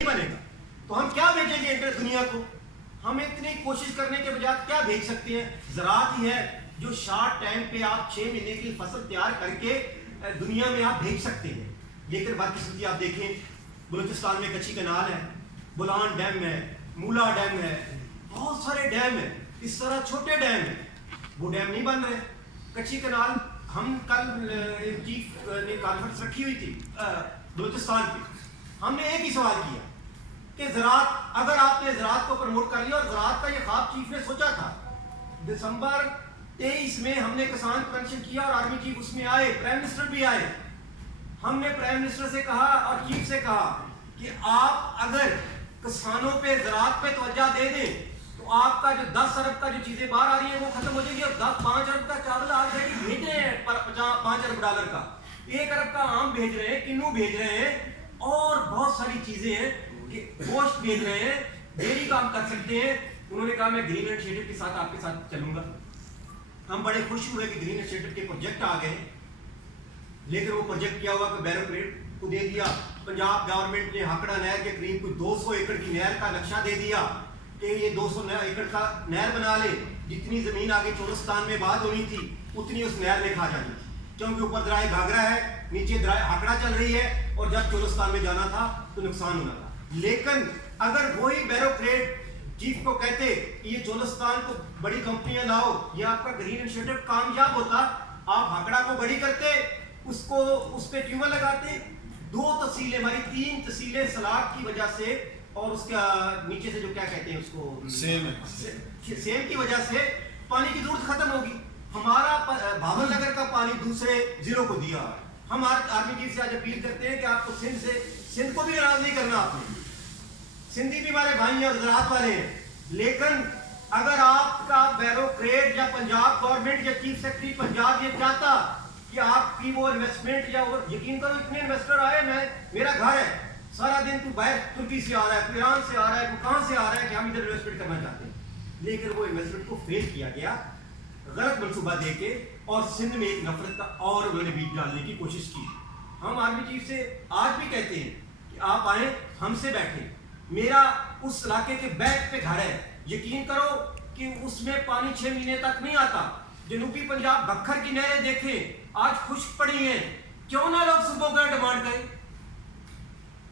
بنے گا تو ہم کیا بھیجیں گے انٹر دنیا کو؟ ہم اتنی کوشش کرنے کے بجائے کیا بھیج سکتے ہیں؟ زراعت ہی ہے جو شارٹ ٹائم پہ آپ 6 مہینے کی فصل تیار کر کے دنیا میں آپ بھیج سکتے ہیں. لیکن بدقسمتی آپ دیکھیں بلوچستان میں کچی کنال ہے, بولان ڈیم ہے, مولا ڈیم ہے, بہت سارے ڈیم ہیں, اس طرح چھوٹے ڈیم ہیں, وہ ڈیم نہیں بن رہے. کچی کنال ہم کل چیف نے کانفرنس رکھی ہوئی تھی بلوچستان پہ, ہم نے ایک ہی سوال کیا کہ زراعت, اگر آپ نے زراعت کو پروموٹ کر لیا, اور زراعت کا یہ خواب چیف نے سوچا تھا. دسمبر 23 میں ہم نے کسان کنونشن کیا اور آرمی چیف اس میں آئے, پرائم منسٹر بھی آئے. ہم نے پرائم منسٹر سے کہا اور چیف سے کہا کہ آپ اگر کسانوں پہ زراعت پہ توجہ دے دیں تو آپ کا جو 10 ارب کا جو چیزیں باہر آ رہی ہیں وہ ختم ہو جائے گی, اور 5 ارب کا چاول آپ بھیج رہے ہیں, 5 ارب ڈالر کا, 1 ارب کا آم بھیج رہے ہیں, کنو بھیج رہے ہیں, اور بہت ساری چیزیں ہیں کہ گوشت بھیج رہے ہیں, ڈیری کام کر سکتے ہیں. انہوں نے کہا میں گرین انیشیٹو کے ساتھ آپ کے ساتھ چلوں گا. ہم بڑے خوش ہوئے کہ گرین انیشیٹو کے پروجیکٹ آ گئے, لیکن وہ پروجیکٹ کیا ہوا کہ بیروکریٹ کو دے دیا. پنجاب گورنمنٹ نے ہاکڑا نہر کے قریب کوئی 200 ایکڑ کی نہر کا نقشہ دے دیا کہ یہ 200 ایکڑ کا نہر بنا لے. جتنی زمین آگے چولستان میں بات ہونی تھی اتنی اس نہر نے کھا جانی تھی, کیونکہ اوپر درائے گھاگرا ہے, نیچے درائے ہاکڑا چل رہی ہے, اور جب چولستان میں جانا تھا تو نقصان ہونا تھا. لیکن اگر وہی بیروکریٹ چیف کو کہتے کہ یہ چولستان کو بڑی کمپنیاں لاؤ, یہ آپ کا گرین انیشیٹو کامیاب ہوتا, آپ ہاکڑا کو بڑی کرتے, اس پہ ٹیوبر لگاتے. 2 تحصیلیں, ہماری 3 تحصیلیں سلاٹ کی وجہ سے اور اس کا نیچے سے جو کیا کہتے ہیں اس کو سیم کی وجہ سے پانی کی ضرورت ختم ہوگی. ہمارا بھاول نگر کا پانی دوسرے ضلعوں کو دیا. ہم آرمی چیف سے آج اپیل کرتے ہیں کہ آپ کو سندھ کو بھی ناراض نہیں کرنا. آپ نے سندھی بھی ہمارے بھائی ہیں اور زراعت والے ہیں, لیکن اگر آپ کا بیروکریٹ یا پنجاب گورنمنٹ یا چیف سیکرٹری پنجاب یہ چاہتا کہ آپ کی وہ انویسٹمنٹ, یا وہ یقین کرو اتنے انویسٹر آئے, میرا گھر ہے, سارا دن تو باہر ترکی سے آ رہا ہے, کوئی ایران سے آ رہا ہے, کوئی کہاں سے آ رہا ہے کہ ہم ادھر انویسٹمنٹ کرنا چاہتے ہیں, لیکن وہ انویسٹمنٹ کو فیل کیا گیا غلط منصوبہ دے کے, اور سندھ میں ایک نفرت کا اور انہوں نے بیج ڈالنے کی کوشش کی. ہم آرمی چیف سے آج بھی کہتے ہیں کہ آپ آئیں, ہم سے بیٹھیں. میرا اس علاقے کے بیک پہ گھر ہے, یقین کرو کہ اس میں پانی 6 مہینے تک نہیں آتا. جنوبی پنجاب بکھر کی نہریں دیکھیں آج خشک پڑی ہیں, کیوں نہ لوگ صوبوں کا ڈیمانڈ کریں.